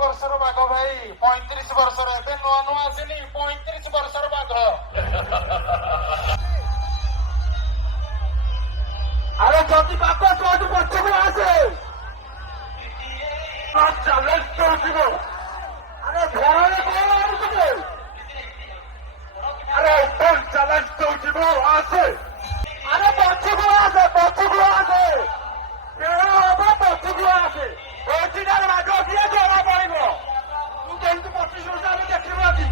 ବର୍ଷର ବାଘ ଭାଇ 35 ବର୍ଷର ଏବେ ନୂଆ ନୂଆ ଆସିନି 35 ବର୍ଷର ବାଘ। আরে যদি বাবা যদি পছন্দ আছে চ্যালেঞ্জ চলছিল। আরে ধরনে কল আসবে আরে কোন চ্যালেঞ্জ চলছিল আছে আরে পছন্দ আছে কেন হবে পছন্দ আছে অরিজিনাল বাঘ দিয়ে জমা পড়িব তুই কিন্তু 25 বছর আমি দেখিব আছি।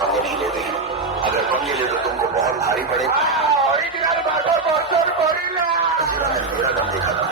पंगे नहीं लेते। अगर पंगे ले तो तुमको बहुत भारी पड़ेगा। ओरिजिनल बागो बचन करिला मैंने मेरा दम देखा था।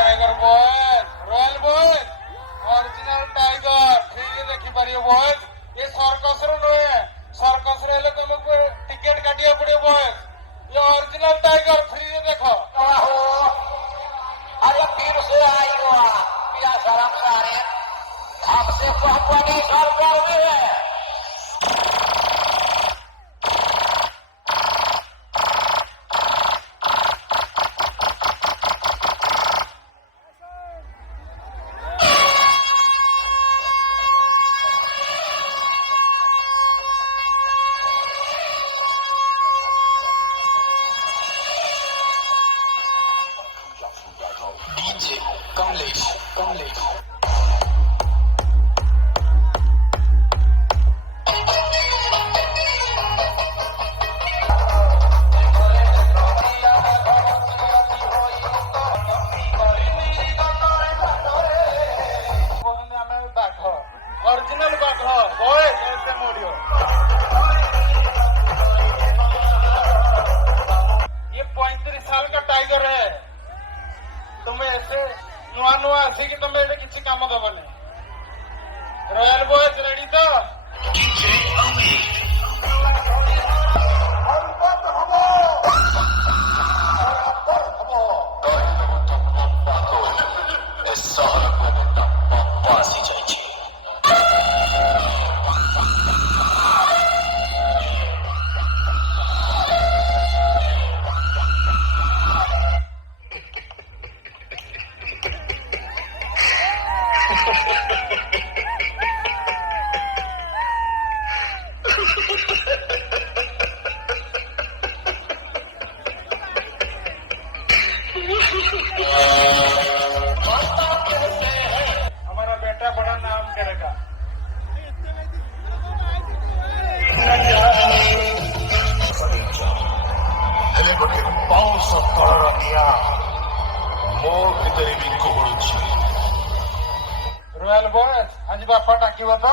Tiger boys, royal boys, original tiger free देखिपारे बॉयज। ये सर्कस नुहे, सर्कस रे तुमको टिकेट काटिया पड़े बॉयज। ये ओरिजिनल टाइगर फ्री देख। अरे फिर से आई हुआ बिना शर्म सारे हमसे पहले सरकार में है। Come late. ओरिजिनल बाघ बॉयज ऐसे मोड़ियो। ये 35 साल का टाइगर है। तुम्हें ऐसे नुआ नुआ आसिक तुम्हें ये किसी काम दबने। रॉयल बॉयज रेडी तो हमारा बेटा बड़ा नाम करेगा। ହେଲେ ଗୋଟେ ବାଉଁଶ ତଳର ନିଆଁ ମୋ ଭିତରେ ବିକ୍ଷ କରୁଛି। ରୟାଲ ବଏଜ ଆଜି ବାପା ଡାକିବ ତ?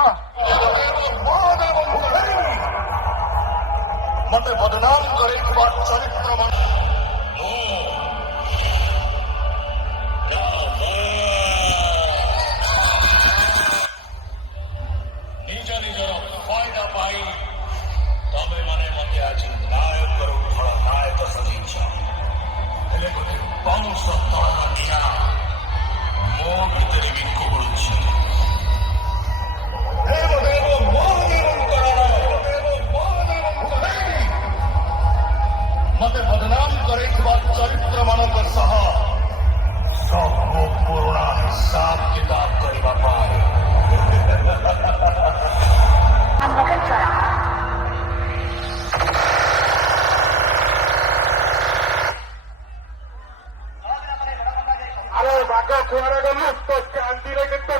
ମତେ ବଦନାମ କରେଇଥିବା ଚରିତ୍ର ନିଜ ନିଜର ଫାଇଦା ପାଇଁ ତମେ ମାନେ ମତେ ଆଜି ନାୟକର ଖଳନାୟକ ସଜେଇଛ। ହେଲେ ଗୋଟେ ବାଉଁଶ ତଳର ନିଆଁ ମୋ ଭିତରେ ବିକ୍ଷ କରୁଛି। ମତେ ବଦନାମ କରେଇଥିବା କୁଆଡେ ଗଲୁ ତୋ ଚାନ୍ଦିରେ କେତେ